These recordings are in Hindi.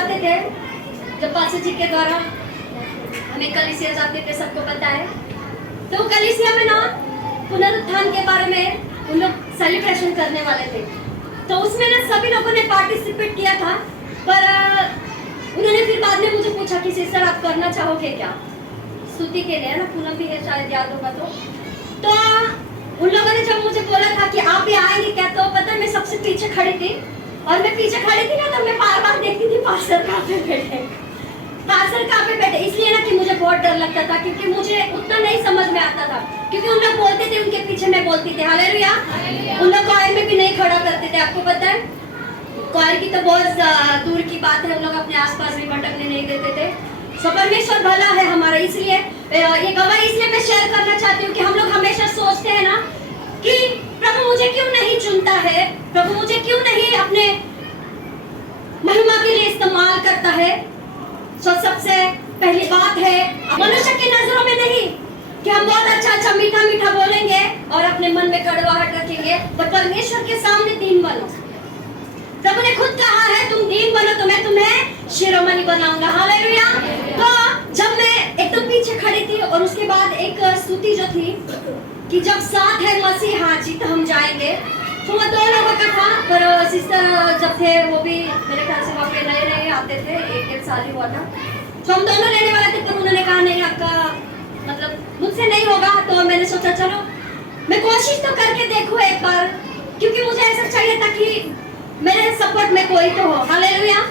जाते थे, जब पास्टर जी के द्वारा हमें कलीसिया जाते थे, सबको पता है। तो कलीसिया में ना पुनरुत्थान के बारे में उन लोग सेलिब्रेशन करने वाले थे, तो उसमें ना सभी लोगों ने पार्टिसिपेट किया था। पर उन्होंने फिर बाद में मुझे पूछा कि सिस्टर आप करना चाहोगे क्या, स्तुति के लिए ना, पूनम भी है शायद याद होगा। तो उन लोगों ने जब मुझे बोला था कि आप भी आएंगे क्या, तो पता है मैं सबसे पीछे खड़ी थी, और मैं पीछे खड़ी थी ना, तो मैं बार बार देखती थी पास्टर कहाँ पे बैठे, पास्टर कहाँ पे बैठे। इसलिए ना कि मुझे बहुत डर लगता था, क्योंकि मुझे उतना नहीं समझ में आता था, क्योंकि उन लोग बोलते थे, उनके पीछे मैं बोलती थी हालेलुया। उन लोग क्वायर में भी नहीं खड़ा करते थे, आपको पता है, क्वायर की तो बहुत दूर की बात है, उन लोग अपने आसपास भी भटकने नहीं देते थे। सो परमेश्वर भला है हमारा। इसलिए ये गवाही इसलिए मैं शेयर करना चाहती हूँ कि हम लोग हमेशा सोचते हैं ना कि प्रभु मुझे क्यों नहीं चुनता है, प्रभु मुझे क्यों नहीं अपने महिमा के लिए इस्तेमाल करता है। सो सबसे पहली बात है, मनुष्य की नजरों में नहीं कि हम बहुत अच्छा अच्छा मीठा मीठा बोलेंगे और अपने मन में कड़वाहट रखेंगे, पर परमेश्वर के सामने दीन बनो। प्रभु ने खुद कहा है तुम दीन बनो तो मैं तुम्हें शिरोमणि बनाऊंगा, हालेलुया। तो जब मैं एकदम पीछे खड़ी थी, और उसके बाद एक स्तुति जो थी कि जब साथ है मसीह हाजी तो हम जाएंगे, तो वो दो लोगों का था। पर सिस्टर जब थे वो भी मेरे ख्याल से वहाँ पे नए नए आते थे, एक एक साल ही हुआ था, तो हम दोनों लेने वाले थे। पर उन्होंने कहा नहीं आपका मतलब मुझसे नहीं होगा, तो मैंने सोचा चलो मैं कोशिश तो करके देखूं एक बार, क्योंकि मुझे ऐसा चाहिए था कि मेरे सपोर्ट में कोई तो हो, हालेलुया,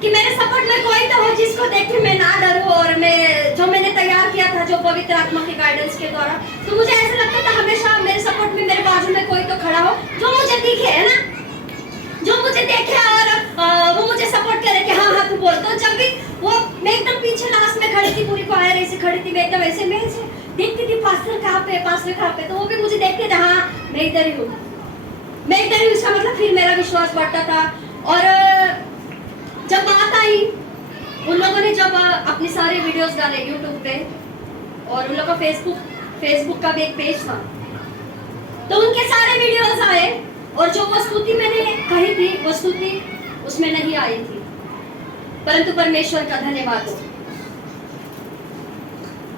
कि मेरे सपोर्ट में कोई तो हो जिसको देख के मैं ना डरूं, और मैं जो मैंने तैयार किया था जो पवित्र आत्मा की गाइडेंस के द्वारा, तो मुझे ऐसा लगता था हमेशा मेरे सपोर्ट में मेरे बाजू में कोई तो खड़ा हो जो मुझे दिखे, है ना, जो मुझे देखे और वो मुझे सपोर्ट करे कि हाँ हाँ तू बोल। तो जब भी वो मैं एकदम पीछे लास्ट में खड़ी थी, पूरी क्वायर ऐसे खड़ी थी, मैं एकदम ऐसे मैं ऐसे देखती थी पास्टर कहाँ पे, पास्टर कहाँ पे, तो वो भी मुझे देखते थे हाँ मैं इधर ही हूँ, मैं इधर ही। उसका मतलब फिर मेरा विश्वास बढ़ता था। और जब बात आई, उन लोगों ने जब अपने सारे वीडियोस डाले यूट्यूब पे, और उन लोगों का फेसबुक का भी एक पेज था, तो उनके सारे वीडियोस आए, और जो वो स्तुति मैंने कही थी वो स्तुति उसमें नहीं आई थी, परंतु परमेश्वर का धन्यवाद हो,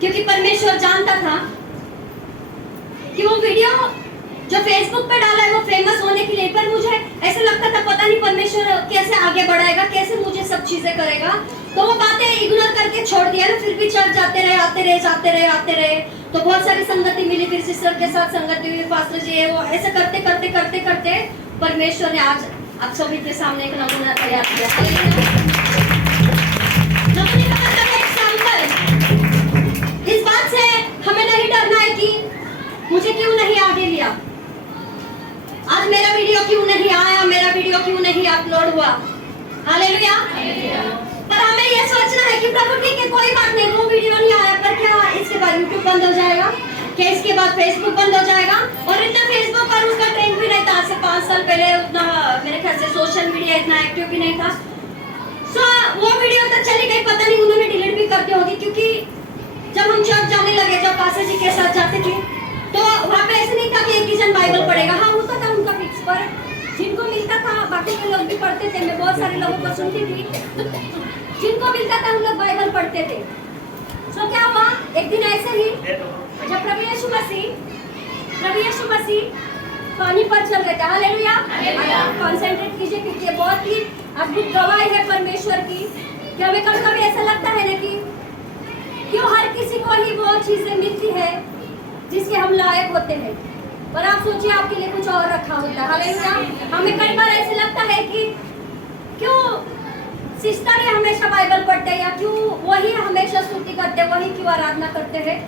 क्योंकि परमेश्वर जानता था कि वो वीडियो जो फेसबुक पे डाला है वो फेमस होने के लिए। पर मुझे ऐसा लगता था पता नहीं परमेश्वर कैसे आगे बढ़ाएगा, कैसे मुझे सब चीजें करेगा, तो वो बातें इग्नोर करके छोड़ दिया ना। फिर भी चर्च जाते रहे, आते रहे, जाते रहे, आते रहे, तो बहुत सारी संगति मिली, फिर सिस्टर के साथ संगति हुई, पास्टर जी है वो, ऐसे करते करते करते करते परमेश्वर ने आज आप सभी के सामने एक नमूना तैयार किया। नमूने का मतलब एग्जाम्पल। इस बात से हमें नहीं डरना है कि मुझे क्यों नहीं आगे लिया, आज मेरा वीडियो क्यों नहीं आया, मेरा वीडियो क्यों नहीं अपलोड हुआ, हालेलुया। पर हमें यह सोचना है कि प्रभु ठीक है कोई बात नहीं, वो वीडियो नहीं आया, पर क्या इसके बाद यूट्यूब बंद हो जाएगा, क्या इसके बाद फेसबुक बंद हो जाएगा। और इतना फेसबुक पर उसका ट्रेंड भी नहीं था, आज से 5 साल पहले उतना मेरे ख्याल से सोशल मीडिया इतना एक्टिव भी नहीं था। सो वो वीडियो तो चली गई, पता नहीं उन्होंने डिलीट भी कर दी होगी, क्योंकि जब हम चर्च जाने लगे, जब पास्टर जी के साथ जाते थे, तो वहाँ पे ऐसे नहीं था कि एक ही जन बाइबल पढ़ेगा, हाँ होता था उनका फिक्स, पर जिनको मिलता था बाकी के लोग भी पढ़ते थे। मैं बहुत सारे लोगों को सुनती थी, जिनको मिलता था उन लोग बाइबल पढ़ते थे। सो क्या हुआ, एक दिन ऐसे ही जब प्रभु यीशु मसीह पानी पर चल रहे थे, हालेलुया, कंसंट्रेट कीजिए, क्योंकि बहुत ही अद्भुत गवाही है परमेश्वर की, कि हमें कभी कभी ऐसा लगता है ना कि क्यों हर किसी को ही वो चीजें मिलती है जिसके हम लायक होते हैं, पर आप सोचिए आपके लिए कुछ और रखा होता है, हालेलुया। हमें कई बार ऐसे लगता है कि क्यों सिस्टर ही हमेशा बाइबल पढ़ते हैं, या क्यों वही हमेशा स्तुति करते हैं, वही क्यों आराधना करते हैं।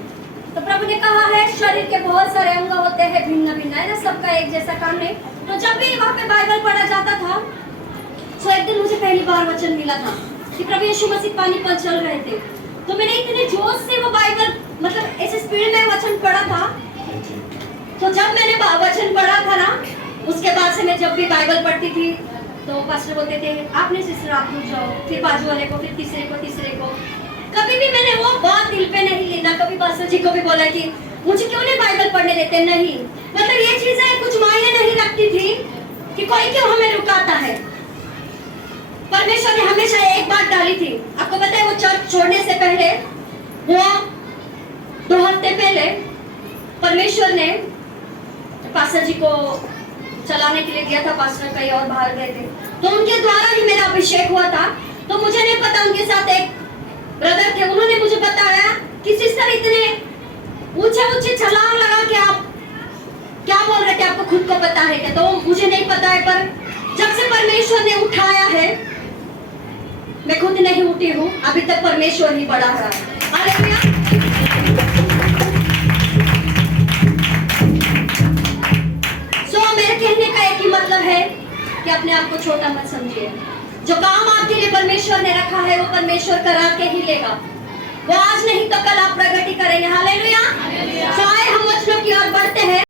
तो प्रभु ने कहा है शरीर के बहुत सारे अंग होते हैं, भिन्न भिन्न, है ना, सबका एक जैसा काम नहीं। तो जब भी वहाँ पे बाइबल पढ़ा जाता था, तो एक दिन मुझे पहली बार वचन मिला था कि प्रभु यीशु मसीह पानी पर चल रहे थे, तो मैंने इतने जोश से वो बाइबल मतलब ऐसे स्पीड में वचन पढ़ा था। तो जब मैंने वचन पढ़ा था ना, उसके बाद से मैं जब भी बाइबल पढ़ती थी तो पास्टर बोलते थे आपने सिस्टर आप दूर जाओ, फिर बाजू वाले को, फिर तीसरे को। कभी भी मैंने वो बात दिल पे नहीं ली, ना कभी पास्टर जी को भी बोला कि मुझे क्यों नहीं बाइबल पढ़ने देते, नहीं, मतलब ये चीजें कुछ मायने नहीं रखती थी कि कोई क्यों हमें रुकाता है। परमेश्वर ने हमेशा एक बात डाली थी। आपको पता है वो चर्च छोड़ने से पहले, वो 2 हफ्ते पहले परमेश्वर ने पास्टर जी को चलाने के लिए दिया था। पास्टर कहीं और बाहर गए थे, तो उनके द्वारा ही मेरा अभिषेक हुआ था। तो मुझे नहीं पता, उनके साथ एक ब्रदर थे, उन्होंने मुझे बताया कि सिस्टर इतने ऊंचे छलांग लगा के आप क्या बोल रहे थे, आपको खुद को पता है क्या? तो मुझे नहीं पता है, पर जब से परमेश्वर ने उठाया है, मैं खुद नहीं उठी हूँ, अभी तक परमेश्वर ही बढ़ा रहा है। हालेलुया। मेरे कहने का एक ही मतलब है कि अपने आप को छोटा मत समझिए। जो काम आपके लिए परमेश्वर ने रखा है वो परमेश्वर करा के ही लेगा। वो आज नहीं तो कल आप प्रगति करेंगे। हालेलुया। चाहे हम वचनों की ओर बढ़ते हैं।